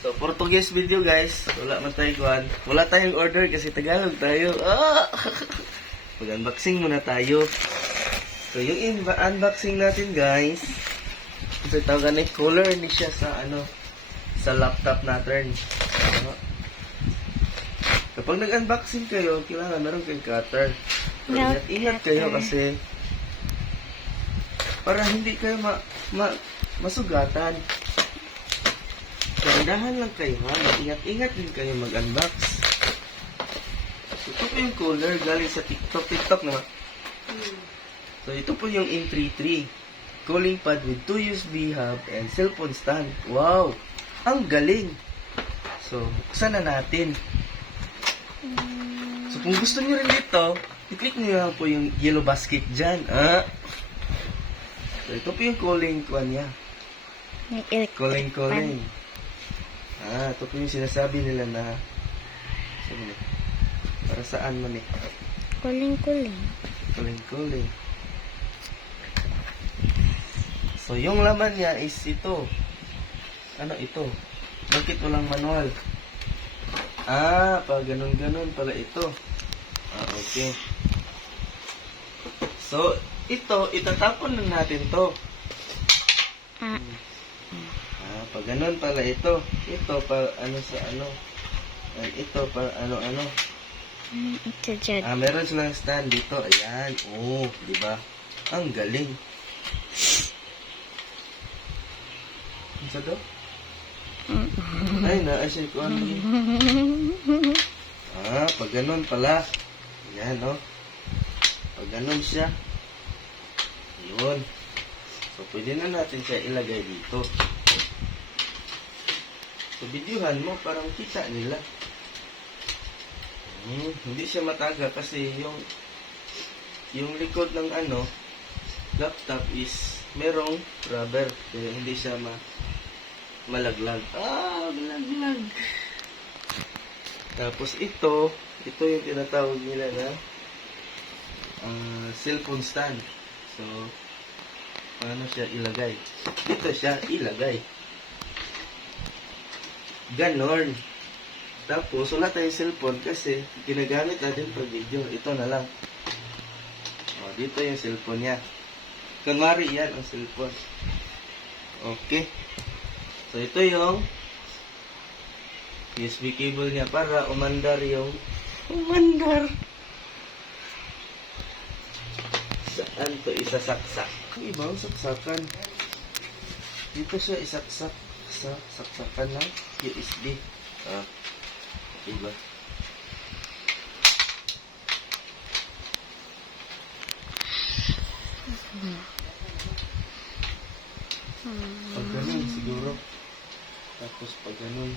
So, Portuguese video guys. Wala man tayo kuhan. Wala tayong order kasi Tagalog tayo. Mag-unboxing muna tayo. So, yung unboxing natin guys. So, tawag na color ni siya sa sa laptop natin. Kapag nag-unboxing kayo, kailangan meron kayong cutter. So, ingat kayo kasi para hindi kayo masugatan. So, dahan lang kayo ha. Ingat-ingat din kayo mag-unbox. So, ito po yung color galing sa TikTok. TikTok naman. So, ito po yung In33. Calling pad with 2 USB hub and cellphone stand. Wow! Ang galing! So, buksan na natin. So, kung gusto niyo rin dito, i-click niyo lang po yung yellow basket dyan. So, ito po yung calling kwan niya. Calling. Ito po yung sinasabi nila na para saan man eh. Calling. So, yung laman niya is ito. Ano ito? Bakit walang manual? Pa ganun pala ito. Okay. So, ito, itatapon lang natin to. Pag ganun pala ito. Ito pa sa ano. And ito pa ano. Ito dyan. Meron silang stand dito. Ayan. Di ba? Ang galing. Ano sa do? Ay, na-asya ko ano. Pag ganun pala. Ayan, Pag ganun siya. Yun. So, pwede na natin siya ilagay dito. So, videohan mo, parang kita nila. Hindi siya mataga kasi yung likod ng laptop is merong rubber. Kaya hindi siya malaglag. Malaglag. Tapos ito yung tinatawag nila na cellphone stand. So, paano siya ilagay? Dito siya ilagay. Ganon. Tapos, wala tayong cellphone kasi ginagamit natin pag video. Ito na lang. Dito yung cellphone niya. Kunwari yan ang cellphone. Okay. So, ito yung USB cable niya para umandar. Saan to isasaksak? Ang ibang saksakan. Dito siya isaksak sa saksakan ng USB. Diba? Pag ganun siguro. Tapos pag ganun.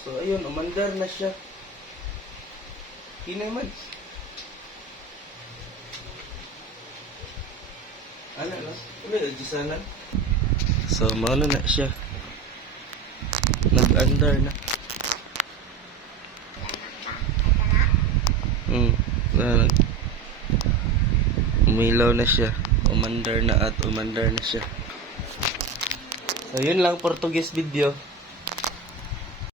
So, ayun, umandar na siya. Kinaman. Ano? Sana. So, mauna na siya. Nag-andar na. Umilaw na siya. Umandar na siya. So, yun lang Portuguese video.